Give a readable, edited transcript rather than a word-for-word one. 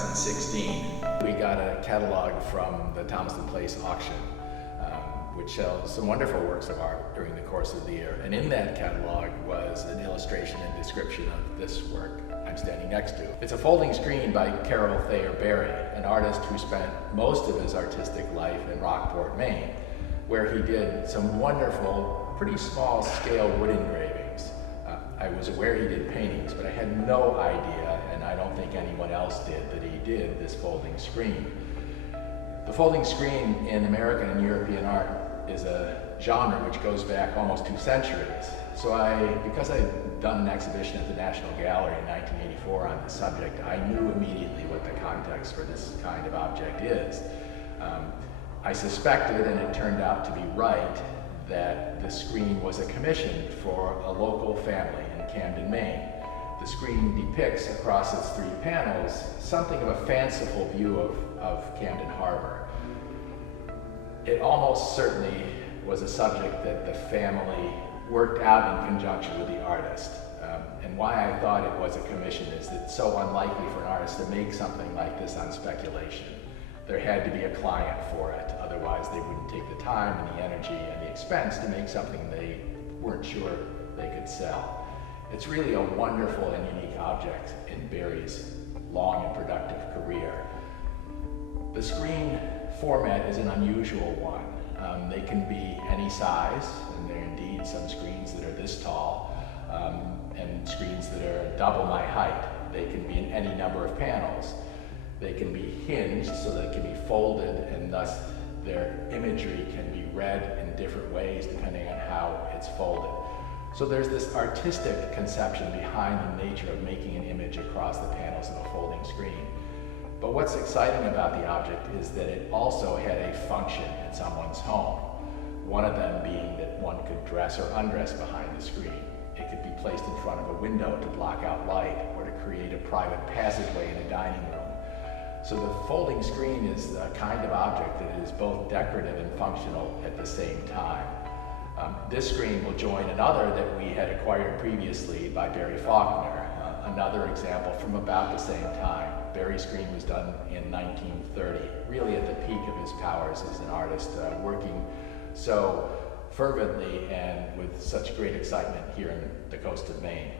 2016. We got a catalog from the Thomaston Place auction, which shows some wonderful works of art during the course of the year. And in that catalog was an illustration and description of this work I'm standing next to. It's a folding screen by Carol Thayer Berry, an artist who spent most of his artistic life in Rockport, Maine, where he did some wonderful, pretty small scale wood engravings. I was aware he did paintings, but I had no idea, and I don't think anyone else did, that he did this folding screen. The folding screen in American and European art is a genre which goes back almost 2 centuries. So because I'd done an exhibition at the National Gallery in 1984 on the subject, I knew immediately what the context for this kind of object is. I suspected, and it turned out to be right, that the screen was a commission for a local family in Camden, Maine. The screen depicts across its 3 panels something of a fanciful view of Camden Harbor. It almost certainly was a subject that the family worked out in conjunction with the artist. And why I thought it was a commission is that it's so unlikely for an artist to make something like this on speculation. There had to be a client for it, otherwise they wouldn't take the time and the energy and the expense to make something they weren't sure they could sell. It's really a wonderful and unique object in Berry's long and productive career. The screen format is an unusual one. They can be any size, and there are indeed some screens that are this tall, and screens that are double my height. They can be in any number of panels. They can be hinged so they can be folded, and thus their imagery can be read in different ways depending on how it's folded. So there's this artistic conception behind the nature of making an image across the panels of a folding screen. But what's exciting about the object is that it also had a function in someone's home. One of them being that one could dress or undress behind the screen. It could be placed in front of a window to block out light or to create a private passageway in a dining room. So the folding screen is a kind of object that is both decorative and functional at the same time. This screen will join another that we had acquired previously by Barry Faulkner, another example from about the same time. Berry's screen was done in 1930, really at the peak of his powers as an artist, working so fervently and with such great excitement here in the coast of Maine.